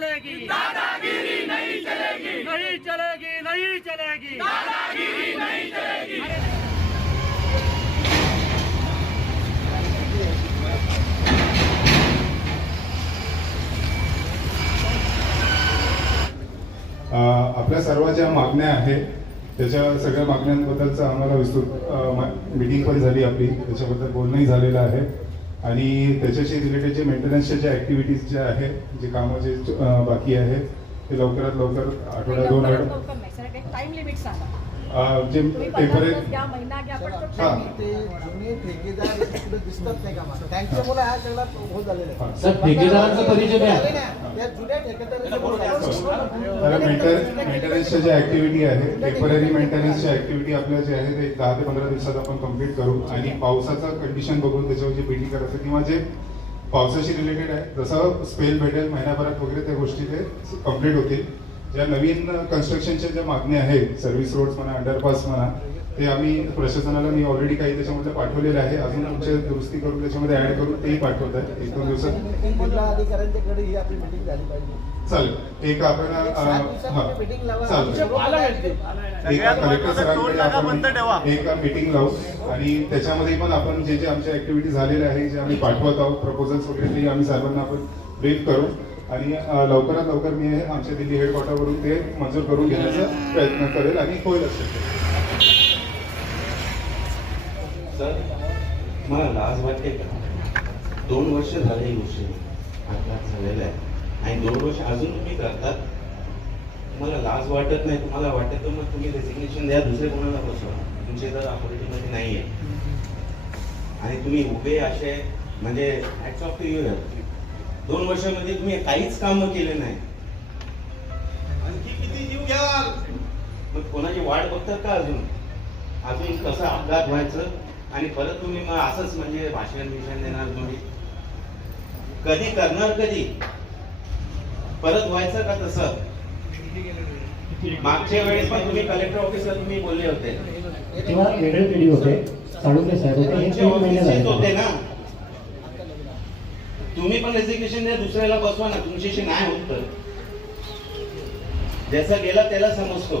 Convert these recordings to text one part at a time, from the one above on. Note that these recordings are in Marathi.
चलेगी, दादागिरी नहीं चलेगी, नहीं चलेगी, नहीं चलेगी, दादागिरी नहीं चलेगी। आपल्या सर्व ज्या मागण्या आहेत त्याच्या सगळ्या मागण्यांबद्दलचं आम्हाला विस्तृत मीटिंग पण झाली आपली, त्याच्याबद्दल बोलणंही झालेलं आहे आणि त्याच्याशी रिलेटेड जे मेंटेनन्सच्या ज्या ॲक्टिव्हिटीज ज्या आहेत, जे कामं जे बाकी आहेत ते लवकरात लवकर आठवड्यात 2 आठवड्यात टाइम लिमिट सांगा, जे टेम्पररी महिना घ्या, पण ते जुने ठेकेदार इकडे दिसतात नाही का मला, त्यांच्यामुळे हा सगळा होत झालेला आहे। सर ठेकेदारांचा परिचय द्या, त्या जुन्या ठेकेदारांच्या मेंटेनन्सच्या ज्या ॲक्टिव्हिटी आहे, टेम्पररी मेंटेनन्सच्या ॲक्टिव्हिटी आपल्या जे आहे ते 10 ते 15 दिवसात आपण कंप्लीट करू आणि पावसाचं कंडिशन बघून त्याच्यावर जे बिल्डिंग करायचं किंवा जे पावसाशी रिलेटेड आहे जसं स्पेल भेटेल महिन्याभरात वगैरे त्या गोष्टी ते कंप्लीट होतील। ज्या नवीन कन्स्ट्रक्शनच्या ज्या मागण्या आहेत, सर्व्हिस रोड्स म्हणा, अंडरपास म्हणा, ते आम्ही प्रशासनाला मी ऑलरेडी काही त्याच्यामध्ये पाठवलेलं आहे, अजून तुमच्या दुरुस्ती करून त्याच्यामध्ये ऍड करून तेही पाठवत आहे 1-2 दिवसात। अधिकाऱ्यांच्याकडे ही आपली मीटिंग झाली पाहिजे। चालेल, एक आपण मीटिंग लावा, एका कलेक्टर सरांकडे आपण एक मीटिंग लावू आणि त्याच्यामध्ये पण आपण जे जे आमच्या ऍक्टिव्हिटी झालेल्या आहे, जे आम्ही पाठवत आहोत प्रपोजल्स वगैरे, ते आम्ही सर्वांना आपण ब्रीफ करू आणि लवकरात लवकर मी आमच्या दिल्ली हेडक्वार्टरवरून ते मंजूर करून घेण्याचा प्रयत्न करेल आणि होईल असेल। सर मला लाज वाटते का? 2 वर्ष झाले ही गोष्ट अपघात झालेला आहे आणि 2 वर्ष अजून तुम्ही करतात, तुम्हाला लाज वाटत नाही? तुम्हाला वाटत तर मग तुम्ही रेसिग्नेशन द्या, दुसरे कोणाला बसवा, तुमचे तर ऑथॉरिटीमध्ये नाही आहे आणि तुम्ही उभे असे म्हणजे हॅट्स ऑफ टू यू। 2 वर्षामध्ये तुम्ही काहीच काम केले नाही, आणखी किती जीव घ्याल? मग कोणाची वाट बघतात का? अजून कसं अपघात व्हायचं आणि परत तुम्ही मग असंच म्हणजे भाषण देणार? तुम्ही कधी करणार? कधी परत व्हायचं का तसं? मागच्या वेळेस पण तुम्ही कलेक्टर ऑफिसला तुम्ही बोलले होते तेव्हा वेगळे पिढी होते, साळुंखे साहेब होते ना, तुम्ही पण रेसिग्नेशन द्या, दुसऱ्याला बसवा ना, तुमच्याशी नाही होत तर ज्याचा गेला त्याला समजतो।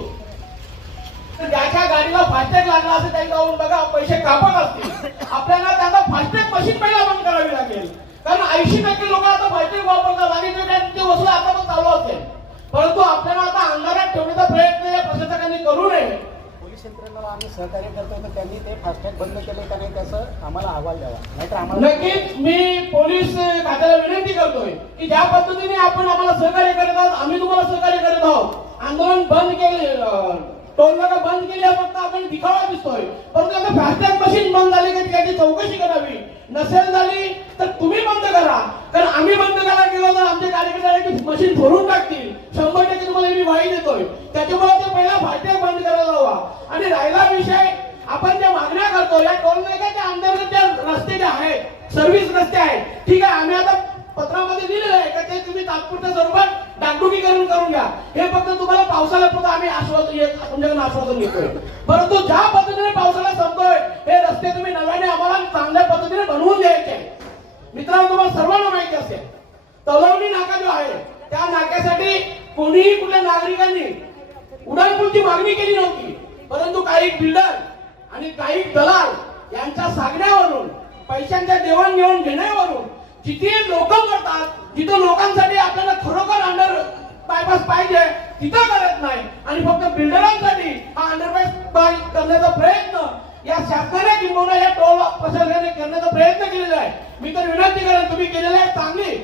ज्याच्या गाडीला फास्टॅग लागला असेल त्यांनी जाऊन बघा, पैसे कापत असतील, आपल्याला त्यांना फास्टॅग मशीन पहिला बंद करावी लागेल, कारण 80% लोक आता फास्टॅग वापरतात आणि ते वसूल आता पण चालू असेल, परंतु आपल्याला आता अंधारात ठेवण्याचा प्रयत्न या प्रशासकांनी करू नये। पोलीस यंत्रणेला आम्ही सहकार्य करतोय तर त्यांनी ते फास्टॅग बंद केले का नाही त्याचं आम्हाला अहवाल द्यावा, नाहीतर आम्हाला नक्कीच मी पोलीस खात्याला विनंती करतोय की ज्या पद्धतीने आपण आम्हाला सहकार्य करत आहोत, आम्ही तुम्हाला सहकार्य करत आहोत, आंदोलन बंद केले, टोलनाका बंद केली, फक्त आपण दिखावा दिसतोय, परंतु आता फास्टॅग मशीन बंद झाली की त्याची चौकशी करावी, नसेल झाली तर तुम्ही बंद करा, कारण आम्ही बंद करायला गेलो तर आमच्या कार्यकर्त्यांची मशीन फोडून टाकतील, 100% तुम्हाला मी वाई देतोय, त्याच्यामुळे ते पहिला फास्टॅग बंद करायला हवा। आणि राहिला विषय, आपण ज्या मागण्या करतो या टोलनाक्याच्या अंतर्गत ज्या रस्ते जे आहेत, सर्व्हिस रस्ते आहेत, ठीक आहे, आम्ही आता पत्रामध्ये दिलेलं आहे का ते तुम्ही तात्पुरत्या स्वरूपात डागडुगीकरण करून घ्या, हे फक्त तुम्हाला पावसाला फक्त आम्ही तुमच्याकडून आश्वासन घेतोय, परंतु ज्या पद्धतीने पावसाला संपतोय हे रस्ते तुम्ही नव्याने आम्हाला चांगल्या पद्धतीने बनवून द्यायचे। मित्रांनो, तुम्हाला सर्वांना माहिती असेल तलवणी नाका जो आहे त्या नाक्यासाठी कोणीही कुठल्या नागरिकांनी उड्डाणपूलची मागणी केली नव्हती, परंतु काही बिल्डर आणि काही दलाल यांच्या सांगण्यावरून, पैशांच्या देवाणघेवाण घेण्यावरून जिथे लोक करतात, जिथं लोकांसाठी आपल्याला खरोखर अंडर बायपास पाहिजे तिथं करत नाही आणि फक्त बिल्डरांसाठी हा अंडरपास करण्याचा प्रयत्न या शासनाने किंवा या टोल प्रशासनाने करण्याचा प्रयत्न केलेला आहे। मी तर विनंती करेन, तुम्ही केलेलं आहे चांगली,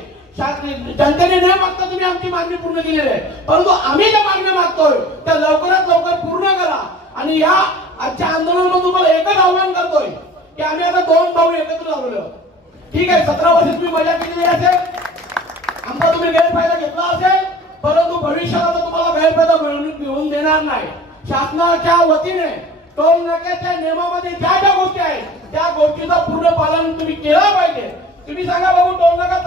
जनतेने न मागता तुम्ही आमची मागणी पूर्ण केलेली आहे, परंतु आम्ही ज्या मागण्या मागतोय त्या लवकरात लवकर पूर्ण करा। आणि या आजच्या आंदोलनामध्ये तुम्हाला एकच आव्हान करतोय की आम्ही आता 2 भाऊ एकत्र झालेलो आहोत, ठीक आहे, 17 वर्ष तुम्ही मजा केलेली असेल, आमचा तुम्ही गैरफायदा घेतला असेल, परंतु भविष्यात आता तुम्हाला गैरफायदा मिळवून देणार नाही। शासनाच्या वतीने टोल नाक्याच्या नियमामध्ये ज्या ज्या गोष्टी आहेत त्या गोष्टीचं पूर्ण पालन तुम्ही केलं पाहिजे। तुम्ही सांगा बघू, टोल नाका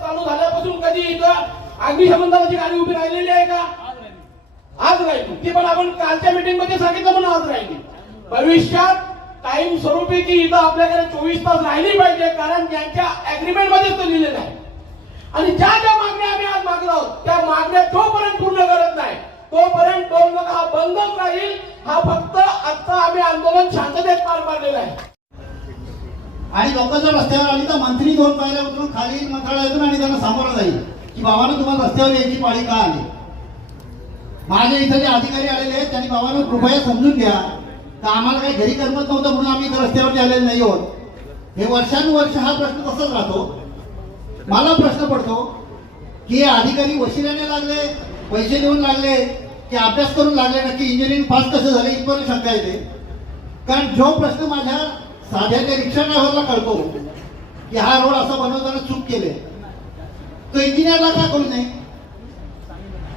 चालू झाल्यापासून कधी इथं अग्निशमन गाडी उभी राहिलेली आहे का? आज राहिली, ती पण आपण कालच्या मीटिंग मध्ये सांगितलं म्हणून आज राहिली। भविष्यात टाइम स्वरूपी की इथं आपल्याकडे 24 तास राहिली पाहिजे, कारण त्यांच्या अग्रीमेंट मध्येच तो लिहिलेलं आहे। आणि ज्या ज्या मागण्या आम्ही आज मागलो आहोत, त्या मागण्या जोपर्यंत पूर्ण करत नाही तोपर्यंत टोल नाका हा बंदच राहील. हा फक्त आजचा आम्ही आंदोलन शांततेत पार पाडलेलं आहे. आणि लोक जर रस्त्यावर आली तर मंत्री 2 पायऱ्या उतरून खाली मंत्रालयातून आणि त्यांना सामोरं जाईल की बाबांनो तुम्हाला रस्त्यावर यायची पाळी का आली. माझ्या इथे जे अधिकारी आलेले आहेत त्यांनी बाबांनो कृपया समजून घ्या तर आम्हाला काही घरी करमत नव्हतं म्हणून आम्ही इथे रस्त्यावरती आलेले नाही आहोत. हे वर्षानुवर्ष हा प्रश्न तसाच राहतो. मला प्रश्न पडतो की हे अधिकारी वशिल्याने लागले, पैसे देऊन लागले की अभ्यास करून लागले, नक्की इंजिनिअरिंग पास कसं झालं इथपर्यंत शंका येते. कारण जो प्रश्न माझ्या साध्या त्या रिक्षा ड्रायव्हरला कळतो की हा रोड असा बनवताना चूक केले, तो इंजिनियरला का करू नये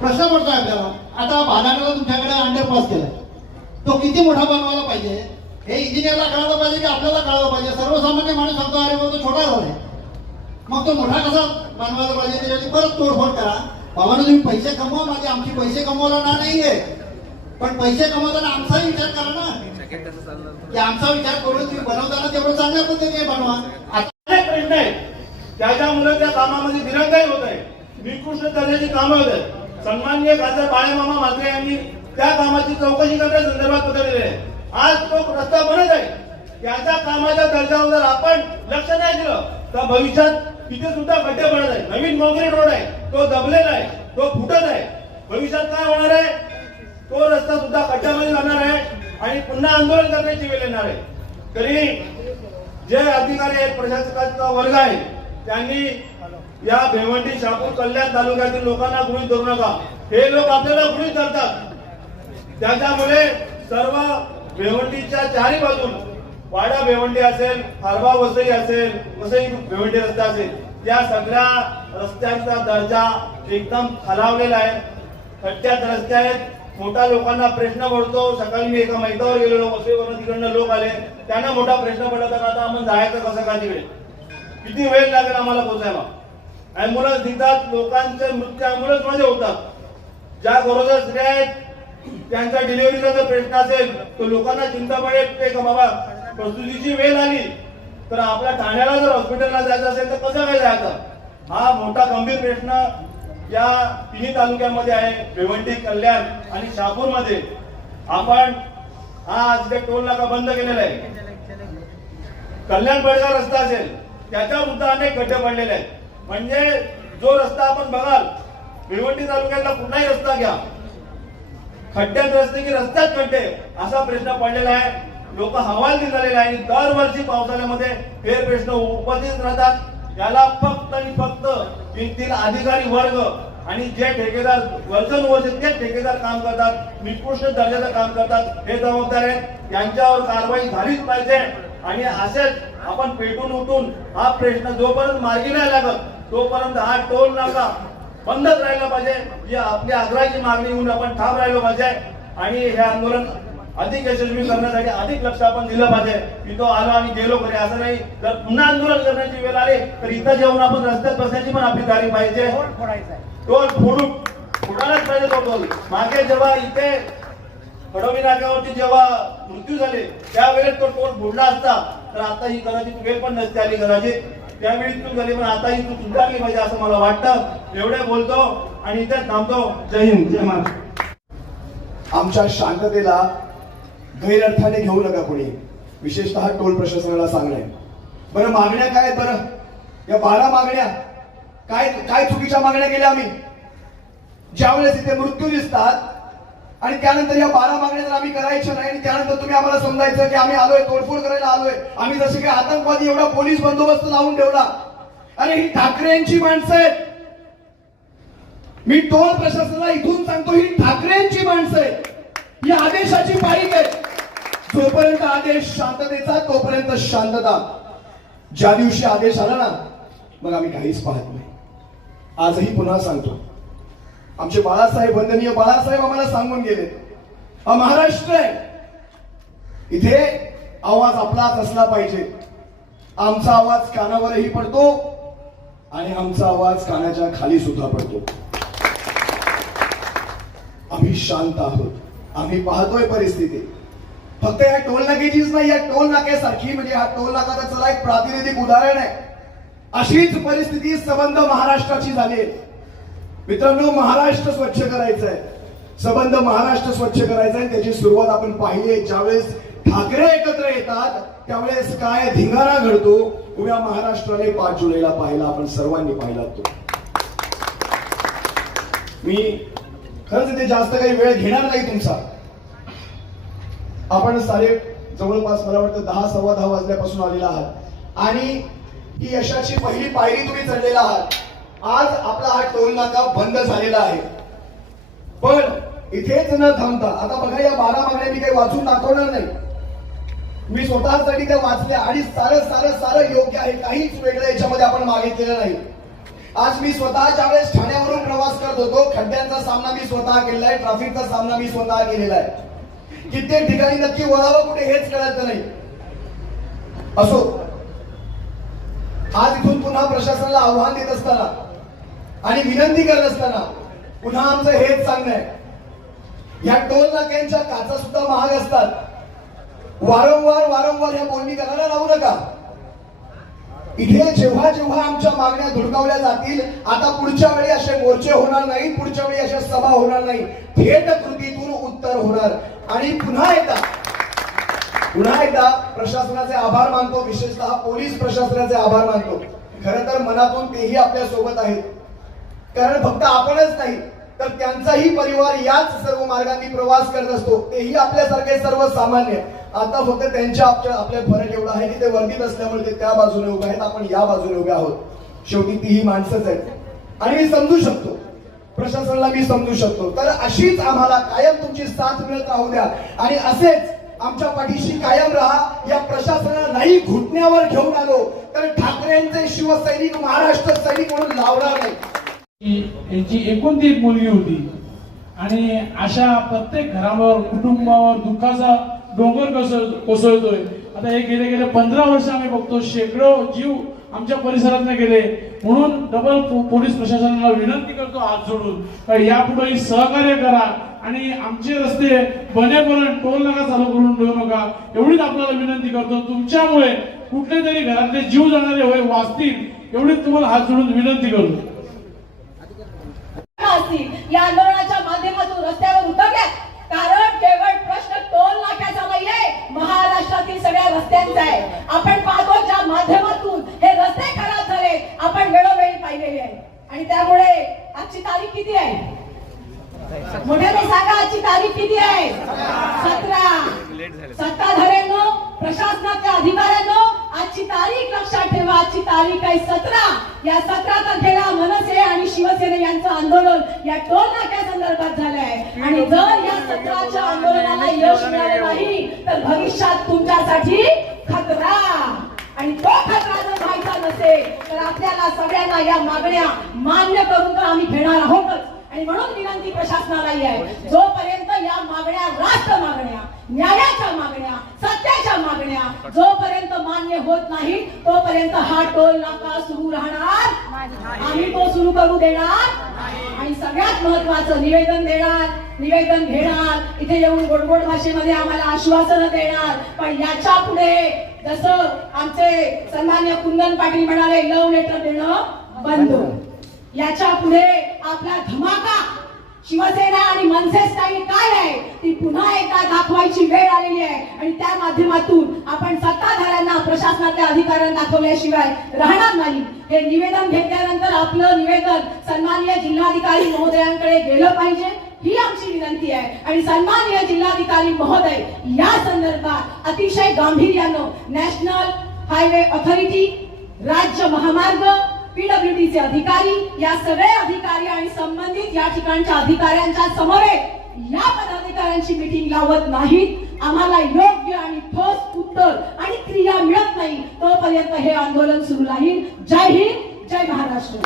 प्रश्न पडतोय आपल्याला. आता भादाण्याला तुमच्याकडे अंडरपास केलाय, तो किती मोठा बनवायला पाहिजे हे इंजिनियरला कळायला पाहिजे की आपल्याला कळायला पाहिजे. सर्वसामान्य माणूस सांगतो अरे बाबा तो छोटा रोड आहे, मग तो मोठा कसा बनवायला पाहिजे त्याच्यासाठी परत तोडफोड करा. बाबांनो तुम्ही पैसे कमवा, माझे आमची पैसे कमवायला ना नाहीये, पण पैसे कमवताना आमचाही विचार करा ना की आमचा विचार करून तुम्ही बनवताना तेवढं चांगल्या पद्धतीने बनवा. अनेक प्रश्न आहेत त्याच्यामुळे त्या कामामध्ये दिरंगाई होत आहे, निकृष्ट दर्जाची कामं होत आहेत. सन्माननीय खासदार बाळामामा म्हात्रे यांनी त्या कामाची चौकशी करण्याच्या संदर्भात पत्र दिले आहे. आज तो रस्ता बनत आहे, त्याच्या कामाच्या दर्जावर जर आपण लक्ष नाही दिलं तर भविष्यात तिथे सुद्धा खड्डे पडत आहे. नवीन काँक्रीट रोड आहे, तो दबलेला आहे, तो फुटत आहे. भविष्यात काय होणार आहे, तो रस्ता सुद्धा खड्ड्यामध्ये जाणार आहे आणि पुन्हा आंदोलन करण्याची वेळ येणार आहे. तरी जे अधिकारी आहेत, प्रशासकाचा वर्ग आहे, त्यांनी या भिवंडी, शहापूर, कल्याण तालुक्यातील लोकांना गृहीत धरू नका. हे लोक आपल्याला गृहीत धरतात. त्याच्यामुळे सर्व भिवंडीच्या चारही बाजून वाडा भिवंडी असेल, खारबा वसई असेल, वसई भिवंडी रस्ता असेल, या सगळ्या रस्त्यांचा दर्जा एकदम खालावलेला आहे. खड्ड्यात रस्ते आहेत. मोठा लोकांना प्रश्न पडतो. सकाळी मी एका मैदानावर गेलेलो, वसईवरून तिकडनं लोक आले, त्यांना मोठा प्रश्न पडला तर आता आपण जायचं कसं का तिकडे, किती वेळ लागेल आम्हाला पोहोचायला. अँब्युलन्स निघतात, लोकांचे मृत्यू अँब्युलन्स मध्ये होतात. ज्या गरोदर स्त्रिया आहेत त्यांचा डिलिव्हरीचा जर प्रश्न असेल तर लोकांना चिंता पडेल की बाबा प्रसूतीची वेळ आली तर आपल्या ठाण्याला जर हॉस्पिटलला जायचं असेल तर कसं काय जायचं. हा मोठा गंभीर प्रश्न या तिन्ही तालुक्यामध्ये आहे, भिवंडी, कल्याण आणि शहापूरमध्ये. आपण आज जे टोल नाका बंद केलेला आहे, कल्याण पडगाव रस्ता असेल त्याच्यावर सुद्धा अनेक खड्डे पडलेले आहेत. म्हणजे जो रस्ता आपण बघाल भिवंडी तालुक्यातला कुठलाही रस्ता घ्या, खड्ड्यात रस्ते की रस्त्यात खड्डे असा प्रश्न पडलेला आहे. लोक हवालदिल झालेले आहे आणि दरवर्षी पावसाळ्यामध्ये हे प्रश्न उपस्थित राहतात. याला फक्त आणि फक्त येथील अधिकारी वर्ग आणि जे ठेकेदार वर्षानुवर्ष ते ठेकेदार काम करतात, निकृष्ट दर्जाचं काम करतात, हे जबाबदार आहेत. यांच्यावर कारवाई झालीच पाहिजे आणि असेच आपण पेटून उठून हा प्रश्न जोपर्यंत मार्गी नाही लागत तोपर्यंत हा टोल नाका बंदच राहिला पाहिजे. जी आपली आग्रहाची मागणी होऊन आपण ठाम राहिलो पाहिजे आणि हे आंदोलन अधिक यशस्वी करण्यासाठी अधिक लक्ष आपण दिलं पाहिजे. इथं आलो आणि गेलो खरे असं नाही. जर पुन्हा आंदोलन करण्याची वेळ आली तर इथं जेवून आपण रस्त्यात बसण्याची पण आपली तारीख पाहिजे. टोल फोडायलाच पाहिजे तो टोल. मागे जेव्हा इथे खडोली नाक्यावरती जेव्हा मृत्यू झाले त्यावेळेस तो टोल फोडला असता तर आता ही कदाचित वेळ पण नसते आली. कदाचित त्यावेळी चूक झाली पण आता ही चूक सुधारली पाहिजे असं मला वाटतं. एवढे बोलतो आणि इथे थांबतो. जय हिंद, जय महाराष्ट्र. आमच्या शांततेला गैरअर्थाने घेऊ नका कोणी, विशेषतः टोल प्रशासनाला सांगणे. बरं मागण्या काय आहेत? बरं या 12 मागण्या काय काय चुकीच्या मागण्या केल्या आम्ही? ज्यावेळेस इथे मृत्यू दिसतात आणि त्यानंतर या 12 मागण्या जर आम्ही करायच्या नाही आणि त्यानंतर तुम्ही आम्हाला समजायचं की आम्ही आलोय तोडफोड करायला आलोय, आम्ही जसे काही आतंकवादी एवढा पोलीस बंदोबस्त लावून ठेवला. अरे ही ठाकरेंची माणसं आहेत. मी टोल प्रशासनाला इथून सांगतो, ही ठाकरेंची माणसं आहेत. ही आदेशाची पाळी आहे. जोपर्यंत आदेश शांततेचा तोपर्यंत शांतता. ज्या दिवशी आदेश आला ना मग आम्ही काहीच पाहत नाही. आजही पुन्हा सांगतो, आमचे बाळासाहेब, वंदनीय बाळासाहेब आम्हाला सांगून गेले, हा महाराष्ट्र आहे, इथे आवाज आपलाच असला पाहिजे. आमचा आवाज कानावरही पडतो आणि आमचा आवाज कानाच्या खाली सुद्धा पडतो. आम्ही शांत आहोत. आम्ही पाहतोय परिस्थिती. फक्त या टोल नाक्याचीच नाही, या टोल नाक्यासारखी म्हणजे हा टोल नाका तर चला एक प्रातिनिधिक उदाहरण आहे. अशीच परिस्थिती संबंध महाराष्ट्राची झाली आहे. मित्रांनो, महाराष्ट्र स्वच्छ करायचं आहे, संबंध महाराष्ट्र स्वच्छ करायचं आहे. त्याची सुरुवात आपण पाहिली आहे. ज्यावेळेस ठाकरे एकत्र येतात त्यावेळेस काय धिंगाणा घडतो उभ्या महाराष्ट्राने 5 जुलैला पाहिला, आपण सर्वांनी पाहिला तो. मी खरंच इथे जास्त काही वेळ घेणार नाही तुमचा. आपण सारे जवळपास मला वाटतं 10 सव्वा 10 वाजल्यापासून आलेला आहात आणि ही यशाची पहिली पायरी तुम्ही चढलेला आहात. आज आपला हा टोल नाका बंद झालेला आहे. पण इथेच न थांबता आता बघा, या 12 मागण्या मी काही वाचून दाखवणार नाही, मी स्वतःसाठी त्या वाचल्या आणि सारं योग्य आहे. काहीच वेगळं याच्यामध्ये आपण मागितलेलं नाही. आज मी स्वतः ज्यावेळेस ठाण्यावरून प्रवास करत होतो, खड्ड्यांचा सामना मी स्वतः केलेला आहे, ट्रॅफिकचा सामना मी स्वतः केलेला आहे. कित्येक ठिकाणी नक्की वळावं कुठे हेच कळत नाही. असो, आज इथून पुन्हा प्रशासनाला आव्हान देत असताना आणि विनंती करत असताना पुन्हा आमचं हेच सांगणं आहे, या टोल नाक्यांच्या काचा सुद्धा महाग असतात. वारंवार ह्या बोलणी करायला लावू नका. इथे जेव्हा आमच्या मागण्या धुडकावल्या जातील, आता पुढच्या वेळी असे मोर्चे होणार नाही, पुढच्या वेळी अशा सभा होणार नाही, थेट कृतीतून उत्तर होणार. आणि पुन्हा एकदा प्रशासनाचे आभार मानतो, विशेषतः पोलीस प्रशासनाचे आभार मानतो. खरं तर मनातून तेही आपल्या सोबत आहेत, कारण फक्त आपणच नाही तर त्यांचाही परिवार याच सर्व मार्गांनी प्रवास करत असतो. तेही आपल्यासारखे सर्वसामान्य. आता फक्त त्यांच्या आपल्या फरक एवढा आहे की ते वर्दीत असल्यामुळे ते त्या बाजूने उभे आहेत, आपण या बाजूने उभे आहोत. शेवटी तीही माणसंच आहेत आणि मी समजू शकतो, प्रशासनाला मी समजू शकतो. तर अशीच आम्हाला कायम तुमची साथ मिळत राहू द्या आणि असेच आमच्या पाठीशी कायम राहा. या प्रशासनाला नाही घुटण्यावर घेऊन आलो तर ठाकरेंचे शिवसैनिक महाराष्ट्र सैनिक म्हणून लावणार नाही. यांची एकुलती एक मुलगी होती आणि अशा प्रत्येक घरावर कुटुंबावर दुःखाचा डोंगर कोसळतोय. आता हे गेले 15 वर्ष आम्ही बघतो, शेकडो जीव आमच्या परिसरात गेले. म्हणून डबल पोलीस प्रशासनाला विनंती करतो हात जोडून, यापुढे सहकार्य करा आणि आमचे रस्ते बनेपर्यंत टोल नाका चालू करून देऊ नका, एवढीच आपल्याला विनंती करतो. तुमच्यामुळे कुठले तरी घरातले जीव जाणारे होय वाचतील, एवढीच तुम्हाला हात जोडून विनंती करतो. या आंदोलनाच्या माध्यमातून रस्त्यावर उतरल्या, कारण केवळ प्रश्न टोल नाक्याचा नाहीये, महाराष्ट्रातील सगळ्या रस्त्यांचा आहे. आपण पाहतो ज्या माध्यमातून हे रस्ते खराब झाले, आपण वेळोवेळी पाहिलेले आहे. आणि त्यामुळे आजची तारीख किती आहे? मोठ्याने सांगा, आजची तारीख किती आहे? 17. सत्ताधाऱ्यांनो, प्रशासनाच्या अधिकाऱ्यांनो, आजची तारीख लक्षात ठेवा. आजची तारीख आहे 17. या 17 तारखेला मनसे आणि शिवसेना यांचं आंदोलन या टोल नाक्या संदर्भात झालं आहे. आणि जर या 17च्या आंदोलनाला यश मिळाले नाही तर भविष्यात तुमच्यासाठी खतरा. आणि तो खतरा जर व्हायचा नसेल तर आपल्याला सगळ्यांना या मागण्या मान्य करून तर आम्ही घेणार आहोतच. आणि म्हणून विनंती प्रशासनालाही आहे, जोपर्यंत या मागण्या राष्ट्र मागण्या, न्यायाच्या मागण्या, सत्याच्या मागण्या जोपर्यंत मान्य होत नाही तोपर्यंत हा टोल नाका सुरू राहणार, आम्ही तो सुरू करू देणार. आणि सगळ्यात महत्वाचं, निवेदन देणार, निवेदन घेणार, इथे येऊन गोडगोड भाषेमध्ये आम्हाला आश्वासनं देणार. पण याच्या पुढे जसं आमचे सन्मान्य कुंदन पाटील म्हणाले, लव्ह लेटर देणं बंद. याच्या पुढे आपला धमाका शिवसेना आणि मनसे स्टाईल काय आहे ती पुन्हा एकदा दाखवायची वेळ आलेली आहे. आणि त्या माध्यमातून आपण सत्ताधाऱ्यांना, प्रशासनातल्या अधिकाऱ्यांना दाखवल्याशिवाय राहणार नाही. हे निवेदन घेतल्यानंतर आपलं निवेदन सन्माननीय जिल्हाधिकारी महोदयांकडे गेलं पाहिजे, ही आमची विनंती आहे. आणि सन्माननीय जिल्हाधिकारी महोदय या संदर्भात अतिशय गांभीर्यानं नॅशनल हायवे ऑथॉरिटी, राज्य महामार्ग, पीडब्ल्यूडीचे अधिकारी, या सगळे अधिकारी आणि संबंधित या ठिकाणच्या अधिकाऱ्यांच्या समवेत या पदाधिकाऱ्यांची मीटिंग लावत नाहीत. आम्हाला योग्य आणि ठोस उत्तर आणि क्रिया मिळत नाही तोपर्यंत हे आंदोलन सुरू राहील. जय हिंद, जय महाराष्ट्र.